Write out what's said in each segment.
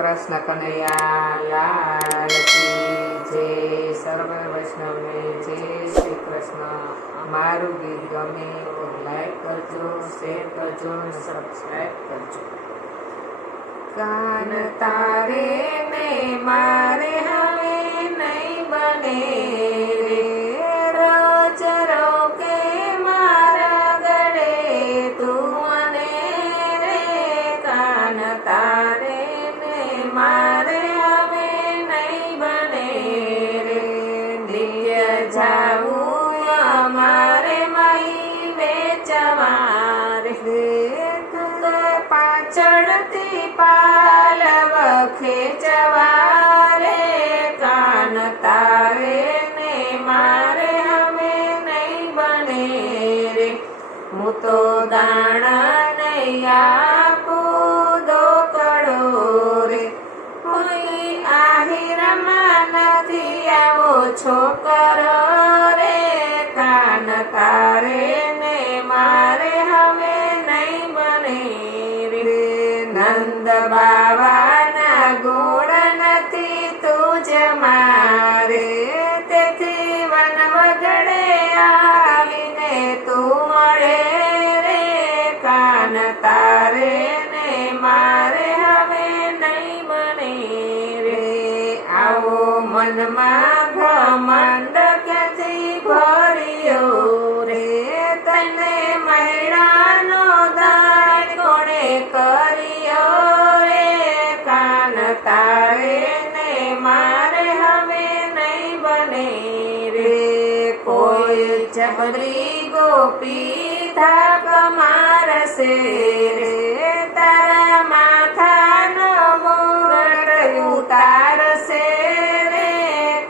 કૃષ્ણ કનૈયા સર્વ વૈષ્ણવને જય શ્રી કૃષ્ણ મારું ગીત ગમે એવું લાઈક કરજો, શેર કરજો અને સબસ્ક્રાઈબ કરજો. કાન તારે ને મારે હવે પાછળથી વખે જવારે કાન તારે ને મારે હવે નહીં બને રે હું તો દાણા નહીં આપું દોકડો રે કોઈ આહિરમાં નથી આવો છોકરો નંદ ગોળ નથી તું જ મારે. તેથી વન વગડે આવીને તું મળે રે, કાન તારે ને મારે હવે નહીં બને રે. આવો મનમાં નહીં રે કોઈ જબરી ગોપી થાપ મારશે રે. તારા માથાનો મુગટ ઉતારશે રે.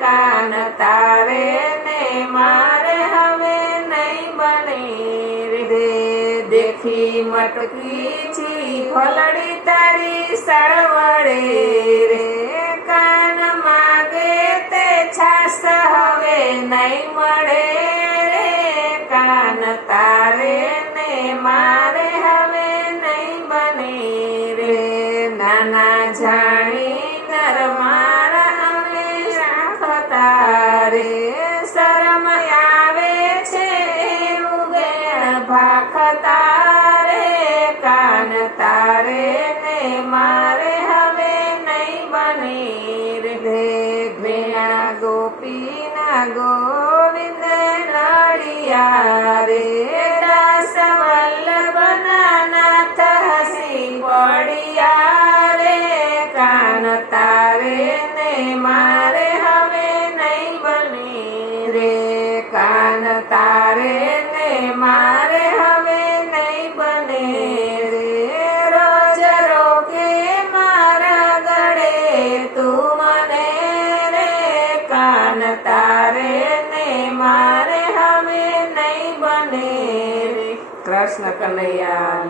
કાન તારે ને મારે હવે નહીં બને રે. દેખી મટકી છી ફલડી તારી સળવડે તારે ને મારે હવે નહીં બને રે. નાના જાણી નર મારા હવે રાખતા રે ગોપીના ગોવિંદ નડિયા રે દાસ વલ્લભના નાથ હસી પડ્યા રે કાન તારે ને મારે હવે નહીં બને રે. કાન તારે તારે ને મારે હવે નહીં બને કૃષ્ણ કનૈયા